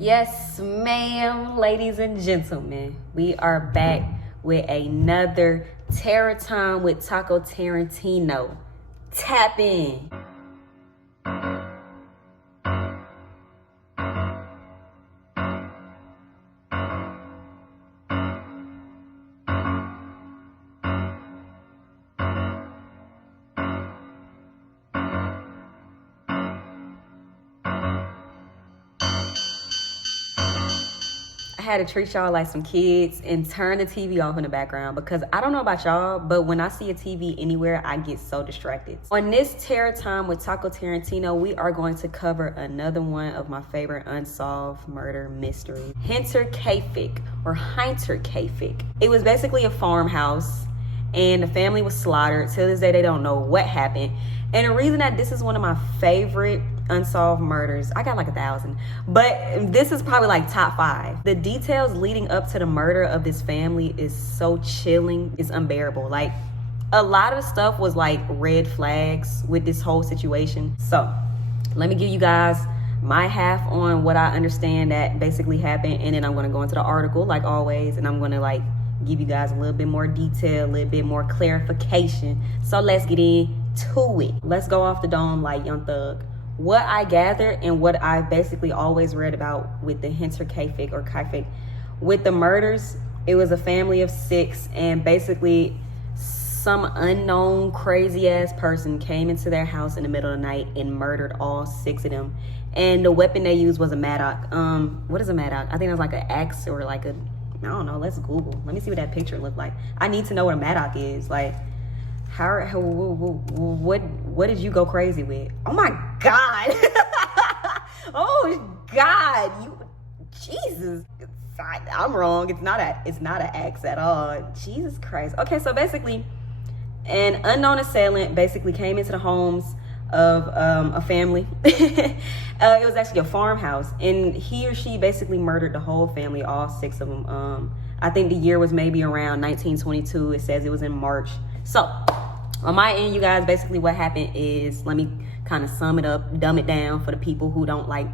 Yes, ma'am, ladies and gentlemen, we are back with another Terror Time with Taco Tarantino. Tap in. I had to treat y'all like some kids and turn the TV off in the background because I don't know about y'all, but when I see a TV anywhere, I get so distracted. On this Terror Time with Taco Tarantino, we are going to cover another one of my favorite unsolved murder mysteries, Hinterkaifeck or Hinterkaifeck. It was basically a farmhouse and the family was slaughtered. Till this day, they don't know what happened. And the reason that this is one of my favorite unsolved murders, I got like 1,000, but this is probably like top 5. The details leading up to the murder of this family is so chilling, it's unbearable. Like, a lot of the stuff was like red flags with this whole situation. So let me give you guys my half on what I understand that basically happened, and then I'm going to go into the article like always, and I'm going to like give you guys a little bit more detail, a little bit more clarification. So let's get into it. Let's go off the dome like Young Thug. What I gathered and what I basically always read about with the Hinterkaifeck or Kaifeck, with the murders, it was a family of 6, and basically some unknown crazy ass person came into their house in the middle of the night and murdered all 6 of them. And the weapon they used was a mattock. What is a mattock? I think it was like an axe or like a, I don't know, let's Google. Let me see what that picture looked like. I need to know what a mattock is. Like, what did you go crazy with? Oh my God. Oh God, Jesus. I'm wrong. It's not an axe at all. Jesus Christ. Okay, so basically an unknown assailant basically came into the homes of a family. It was actually a farmhouse, and he or she basically murdered the whole family, all 6 of them. I think the year was maybe around 1922. It says it was in March. So on my end, you guys, basically what happened is, let me kind of sum it up, dumb it down for the people who don't like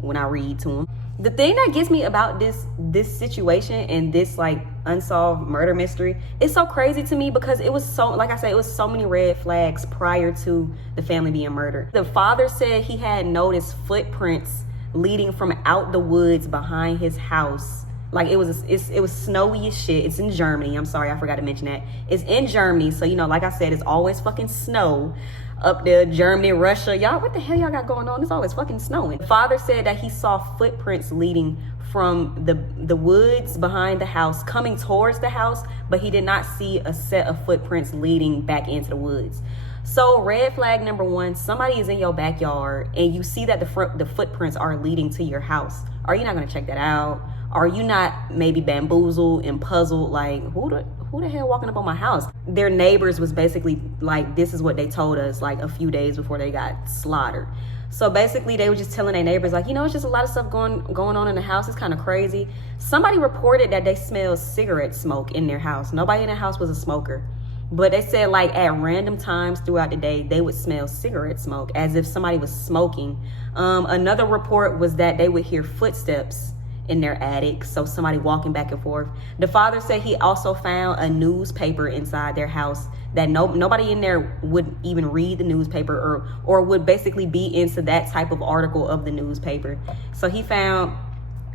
when I read to them. The thing that gets me about this situation and this like unsolved murder mystery, it's so crazy to me because it was so, like I said, it was so many red flags prior to the family being murdered. The father said he had noticed footprints leading from out the woods behind his house. Like it was snowy as shit. It's in Germany. I'm sorry, I forgot to mention that. It's in Germany. So, you know, like I said, it's always fucking snow up there. Germany, Russia. Y'all, what the hell y'all got going on? It's always fucking snowing. The father said that he saw footprints leading from the woods behind the house coming towards the house, but he did not see a set of footprints leading back into the woods. So red flag number 1, somebody is in your backyard and you see that the footprints are leading to your house. Are you not going to check that out? Are you not maybe bamboozled and puzzled, like, who the hell walking up on my house? Their neighbors was basically like, this is what they told us like a few days before they got slaughtered. So basically they were just telling their neighbors like, you know, it's just a lot of stuff going on in the house. It's kind of crazy. Somebody reported that they smelled cigarette smoke in their house. Nobody in the house was a smoker. But they said like at random times throughout the day, they would smell cigarette smoke as if somebody was smoking. Another report was that they would hear footsteps in their attic, so somebody walking back and forth. The father said he also found a newspaper inside their house that nobody in there would even read the newspaper or would basically be into that type of article of the newspaper. So he found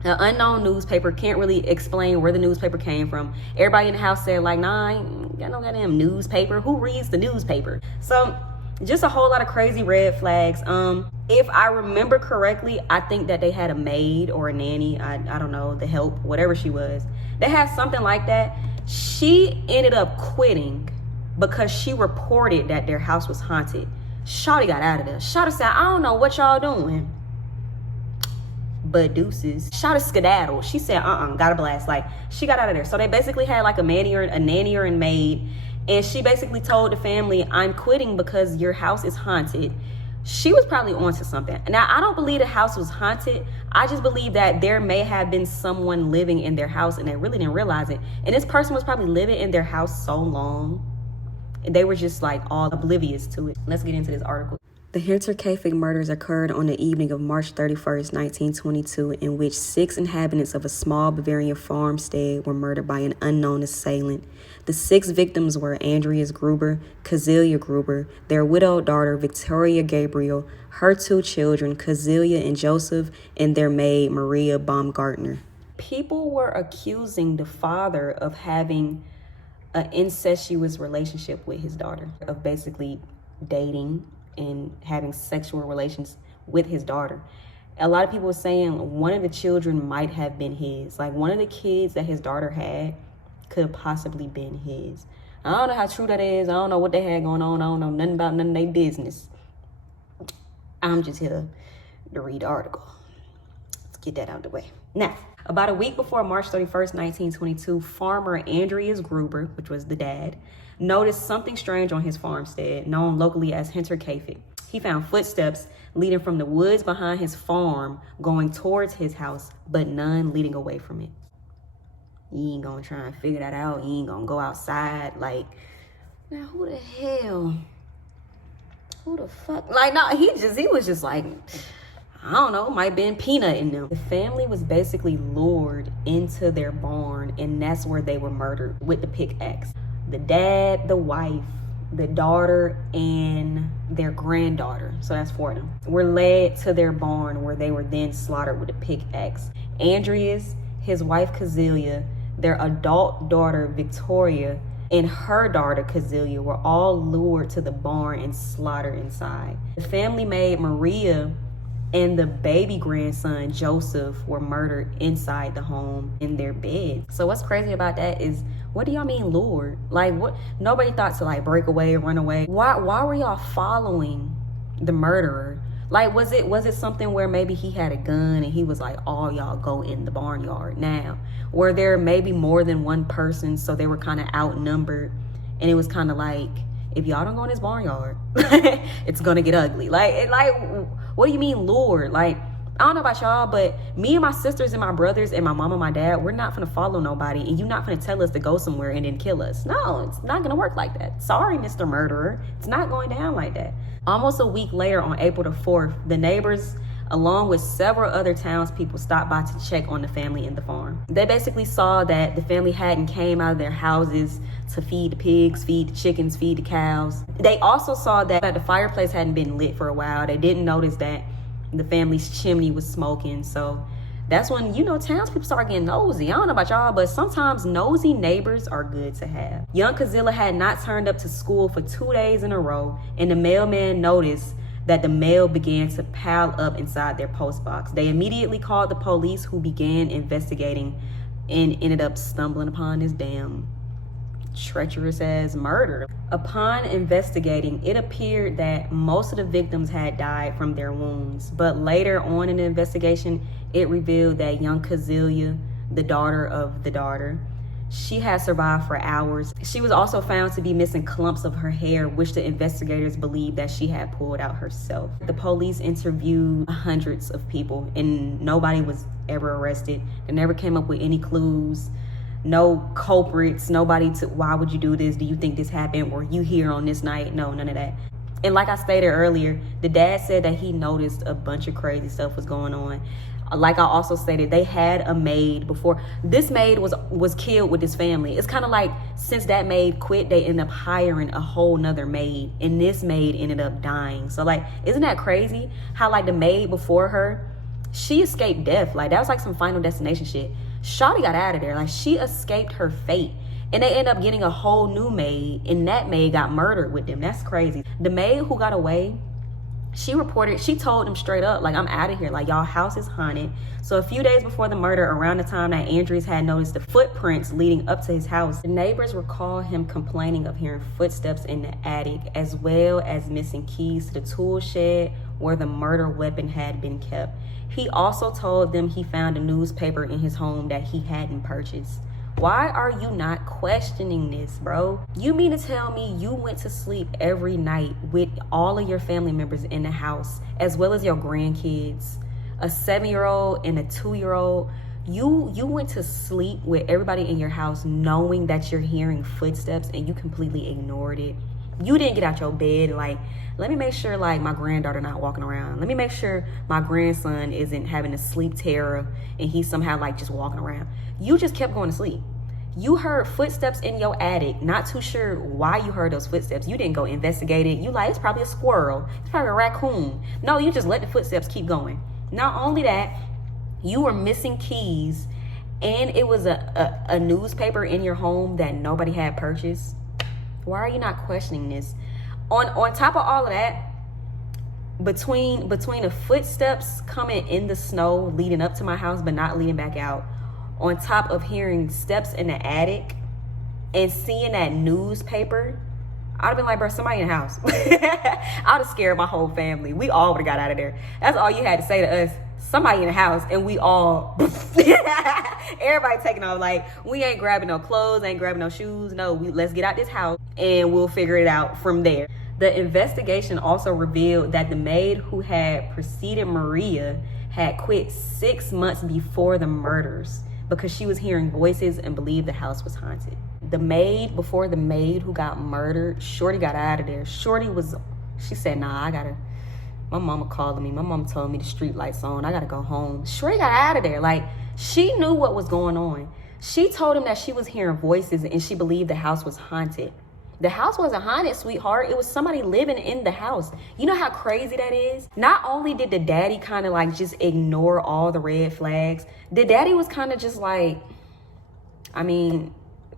an unknown newspaper, can't really explain where the newspaper came from. Everybody in the house said like, nah, I ain't got no goddamn newspaper. Who reads the newspaper? So just a whole lot of crazy red flags. If I remember correctly, I think that they had a maid or a nanny. I don't know, the help, whatever she was. They had something like that. She ended up quitting because she reported that their house was haunted. Shawty got out of there. Shawty said, I don't know what y'all doing, but deuces. Shawty skedaddle. She said, got a blast. Like, she got out of there. So they basically had like a nanny or a maid. And she basically told the family, I'm quitting because your house is haunted. She was probably onto something. Now, I don't believe the house was haunted. I just believe that there may have been someone living in their house and they really didn't realize it. And this person was probably living in their house so long, and they were just like all oblivious to it. Let's get into this article. The Hinterkaifeck murders occurred on the evening of March 31st, 1922, in which 6 inhabitants of a small Bavarian farmstead were murdered by an unknown assailant. The 6 victims were Andreas Gruber, Kazilia Gruber, their widowed daughter Victoria Gabriel, her 2 children, Kazilia and Joseph, and their maid Maria Baumgartner. People were accusing the father of having an incestuous relationship with his daughter, of basically dating and having sexual relations with his daughter. A lot of people were saying one of the children might have been his. Like, one of the kids that his daughter had could have possibly been his. I don't know how true that is. I don't know what they had going on. I don't know nothing about none of their business. I'm just here to read the article. Let's get that out of the way. Now, about a week before March 31st, 1922, farmer Andreas Gruber, which was the dad, noticed something strange on his farmstead, known locally as Hinterkaifeck. He found footsteps leading from the woods behind his farm going towards his house, but none leading away from it. You ain't gonna try and figure that out. You ain't gonna go outside. Like, now who the hell? Who the fuck? Like, no, he was just like, I don't know, might have been Peanut in them. The family was basically lured into their barn, and that's where they were murdered with the pickaxe. The dad, the wife, the daughter, and their granddaughter, so that's 4 of them, were led to their barn where they were then slaughtered with a pickaxe. Andreas, his wife Kazilia, their adult daughter Victoria, and her daughter Kazilia were all lured to the barn and slaughtered inside. The family maid Maria and the baby grandson Joseph were murdered inside the home in their bed. So what's crazy about that is, what do y'all mean lured? Like, what? Nobody thought to like break away or run away. Why were y'all following the murderer? Like, was it something where maybe he had a gun and he was like, all y'all go in the barnyard now? Were there maybe more than one person, so they were kind of outnumbered, and it was kind of like, if y'all don't go in this barnyard, it's gonna get ugly. Like, what do you mean lured? Like, I don't know about y'all, but me and my sisters and my brothers and my mom and my dad, we're not gonna follow nobody, and you're not gonna tell us to go somewhere and then kill us. No, it's not gonna work like that. Sorry, Mr. Murderer. It's not going down like that. Almost a week later, on April the 4th, the neighbors, along with several other townspeople, stopped by to check on the family and the farm. They basically saw that the family hadn't came out of their houses to feed the pigs, feed the chickens, feed the cows. They also saw that the fireplace hadn't been lit for a while. They didn't notice that the family's chimney was smoking. So that's when, townspeople start getting nosy. I don't know about y'all, but sometimes nosy neighbors are good to have. Young Kazilia had not turned up to school for 2 days in a row, and the mailman noticed that the mail began to pile up inside their postbox. They immediately called the police, who began investigating and ended up stumbling upon this damn treacherous ass murder. Upon investigating, it appeared that most of the victims had died from their wounds, but later on in the investigation, it revealed that young Kazilia, the daughter of the daughter, she had survived for hours. She was also found to be missing clumps of her hair, which the investigators believed that she had pulled out herself. The police interviewed hundreds of people, and nobody was ever arrested. They never came up with any clues. No culprits, nobody to, why would you do this? Do you think this happened? Were you here on this night? No, none of that. And like I stated earlier, the dad said that he noticed a bunch of crazy stuff was going on. Like I also stated, they had a maid before. This maid was killed with this family. It's kind of like, since that maid quit, they ended up hiring a whole nother maid, and this maid ended up dying. So like, isn't that crazy? How like the maid before her, she escaped death. Like, that was like some Final Destination shit. Shawty got out of there. Like, she escaped her fate. And they end up getting a whole new maid, and that maid got murdered with them. That's crazy. The maid who got away, she told them straight up, like, I'm out of here. Like, y'all house is haunted. So a few days before the murder, around the time that Andreas had noticed the footprints leading up to his house, the neighbors recalled him complaining of hearing footsteps in the attic, as well as missing keys to the tool shed where the murder weapon had been kept. He also told them he found a newspaper in his home that he hadn't purchased. Why are you not questioning this, bro? You mean to tell me you went to sleep every night with all of your family members in the house, as well as your grandkids, a 7-year-old and a 2-year-old? You went to sleep with everybody in your house knowing that you're hearing footsteps, and you completely ignored it. You didn't get out your bed like, let me make sure like my granddaughter not walking around. Let me make sure my grandson isn't having a sleep terror and he's somehow like just walking around. You just kept going to sleep. You heard footsteps in your attic, not too sure why you heard those footsteps. You didn't go investigate it. You like, it's probably a squirrel. It's probably a raccoon. No, you just let the footsteps keep going. Not only that, you were missing keys, and it was a newspaper in your home that nobody had purchased. Why are you not questioning this? On top of all of that, between the footsteps coming in the snow leading up to my house but not leading back out, on top of hearing steps in the attic and seeing that newspaper, I'd have been like, bro, somebody in the house. I'd have scared my whole family. We all would have got out of there. That's all you had to say to us. Somebody in the house, and we all, everybody taking off. Like, we ain't grabbing no clothes, ain't grabbing no shoes. No, let's get out this house and we'll figure it out from there. The investigation also revealed that the maid who had preceded Maria had quit 6 months before the murders because she was hearing voices and believed the house was haunted. The maid, before the maid who got murdered, Shorty got out of there. She said, nah, my mama calling me. My mama told me the street lights on. I gotta go home. Shorty got out of there. Like, she knew what was going on. She told him that she was hearing voices and she believed the house was haunted. The house wasn't haunted, sweetheart. It was somebody living in the house. You know how crazy that is? Not only did the daddy kind of like just ignore all the red flags, the daddy was kind of just like, I mean,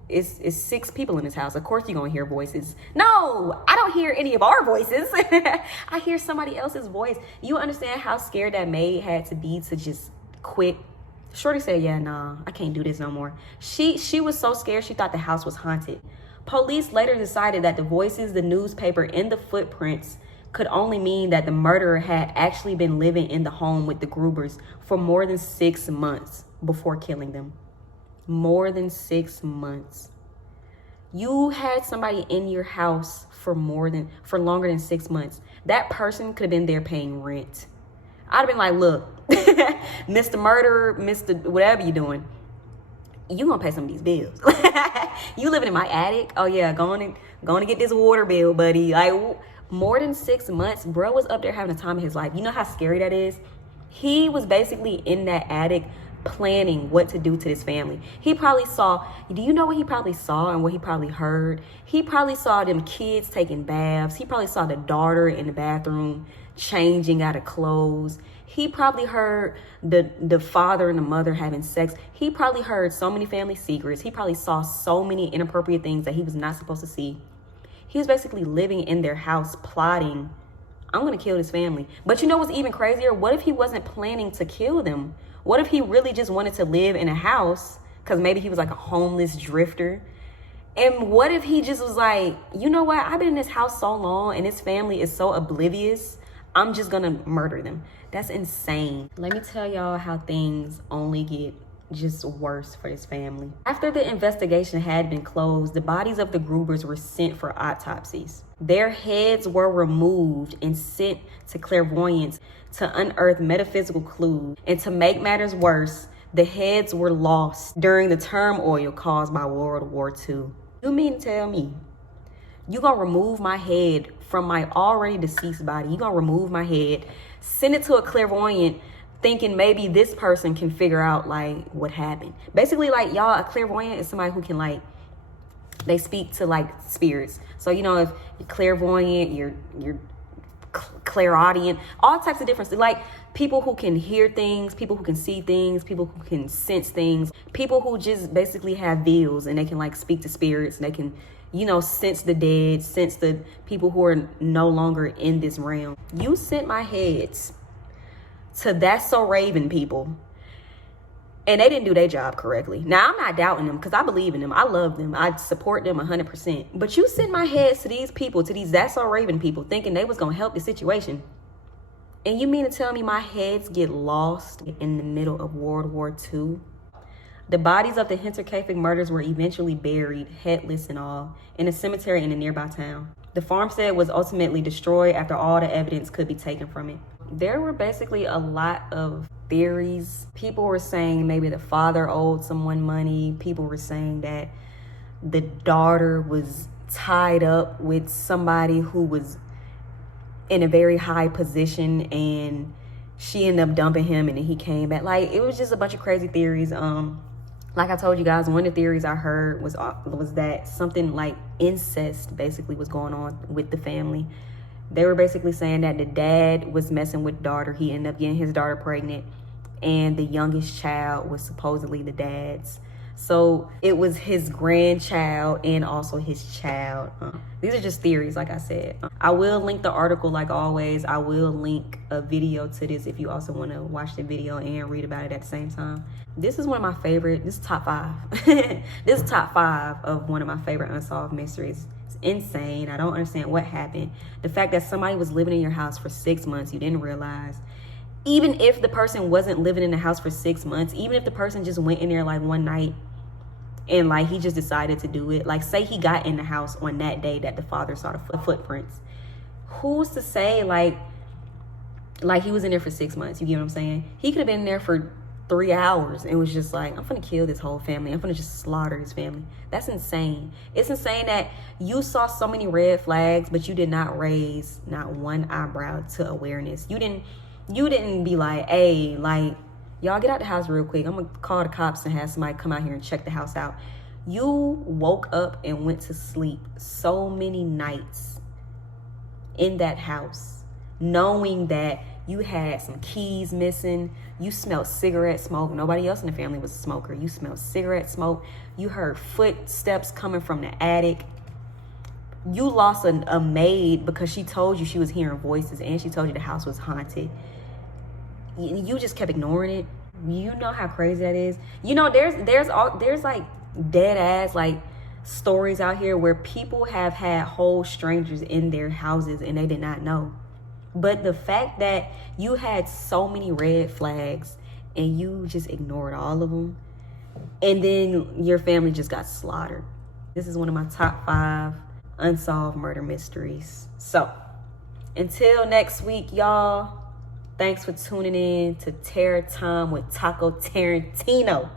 it's 6 people in this house. Of course you're gonna hear voices. No, I don't hear any of our voices. I hear somebody else's voice. You understand how scared that maid had to be to just quit? Shorty said, yeah, nah, I can't do this no more. She was so scared she thought the house was haunted. Police later decided that the voices, the newspaper, and the footprints could only mean that the murderer had actually been living in the home with the Grubers for more than 6 months before killing them. More than 6 months. You had somebody in your house for longer than 6 months. That person could have been there paying rent. I'd have been like, look, Mr. Murderer, Mr. whatever you're doing, you gonna pay some of these bills. You living in my attic? Oh yeah, going to get this water bill, buddy. Like, more than 6 months, bro was up there having the time of his life. You know how scary that is? He was basically in that attic planning what to do to this family. He probably saw, do you know what he probably saw and what he probably heard? He probably saw them kids taking baths. He probably saw the daughter in the bathroom changing out of clothes. He probably heard the father and the mother having sex. He probably heard so many family secrets. He probably saw so many inappropriate things that he was not supposed to see. He was basically living in their house plotting, I'm gonna kill this family. But you know what's even crazier? What if he wasn't planning to kill them? What if he really just wanted to live in a house because maybe he was like a homeless drifter? And what if he just was like, you know what? I've been in this house so long and this family is so oblivious. I'm just gonna murder them. That's insane. Let me tell y'all how things only get just worse for this family. After the investigation had been closed, the bodies of the Grubers were sent for autopsies. Their heads were removed and sent to clairvoyants to unearth metaphysical clues. And to make matters worse, the heads were lost during the turmoil caused by World War II. You mean to tell me you gonna remove my head from my already deceased body? You gonna remove my head, send it to a clairvoyant, thinking maybe this person can figure out like what happened? Basically, like, y'all, a clairvoyant is somebody who can like, they speak to like spirits. So you know, if you're clairvoyant, you're clairaudient, all types of different, like people who can hear things, people who can see things, people who can sense things, people who just basically have bills and they can like speak to spirits and they can, you know, sense the dead, sense the people who are no longer in this realm. You sent my heads to That's So Raven people and they didn't do their job correctly. Now, I'm not doubting them because I believe in them. I love them. I support them 100%. But you sent my heads to these people, to these That's So Raven people, thinking they was going to help the situation. And you mean to tell me my heads get lost in the middle of World War II? The bodies of the Hinterkaifeck murders were eventually buried, headless and all, in a cemetery in a nearby town. The farmstead was ultimately destroyed after all the evidence could be taken from it. There were basically a lot of theories. People were saying maybe the father owed someone money. People were saying that the daughter was tied up with somebody who was in a very high position, and she ended up dumping him, and then he came back. Like, it was just a bunch of crazy theories. Like I told you guys, one of the theories I heard was that something like incest basically was going on with the family. They were basically saying that the dad was messing with the daughter. He ended up getting his daughter pregnant, and the youngest child was supposedly the dad's. So it was his grandchild and also his child. These are just theories, like I said. I will link the article like always. I will link a video to this if you also want to watch the video and read about it at the same time. This is one of my favorite, this is top 5. This is top 5 of one of my favorite unsolved mysteries. It's insane. I don't understand what happened. The fact that somebody was living in your house for 6 months, you didn't realize. Even if the person wasn't living in the house for 6 months, even if the person just went in there like one night and like he just decided to do it, like say he got in the house on that day that the father saw the footprints, who's to say like he was in there for 6 months? You get what I'm saying? He could have been there for 3 hours and was just like, I'm gonna kill this whole family, I'm gonna just slaughter this family. That's insane. It's insane that you saw so many red flags, but you did not raise not one eyebrow to awareness. You didn't be like, hey, like, y'all get out the house real quick, I'm gonna call the cops and have somebody come out here and check the house out. You woke up and went to sleep so many nights in that house knowing that you had some keys missing, you smelled cigarette smoke. Nobody else in the family was a smoker. You smelled cigarette smoke. You heard footsteps coming from the attic. You lost a maid because she told you she was hearing voices, and she told you the house was haunted. You just kept ignoring it. You know how crazy that is. You know, there's like dead ass like stories out here where people have had whole strangers in their houses and they did not know. But the fact that you had so many red flags and you just ignored all of them, and then your family just got slaughtered. This is one of my top 5 unsolved murder mysteries. So until next week, y'all, thanks for tuning in to Terror Time with Taco Tarantino.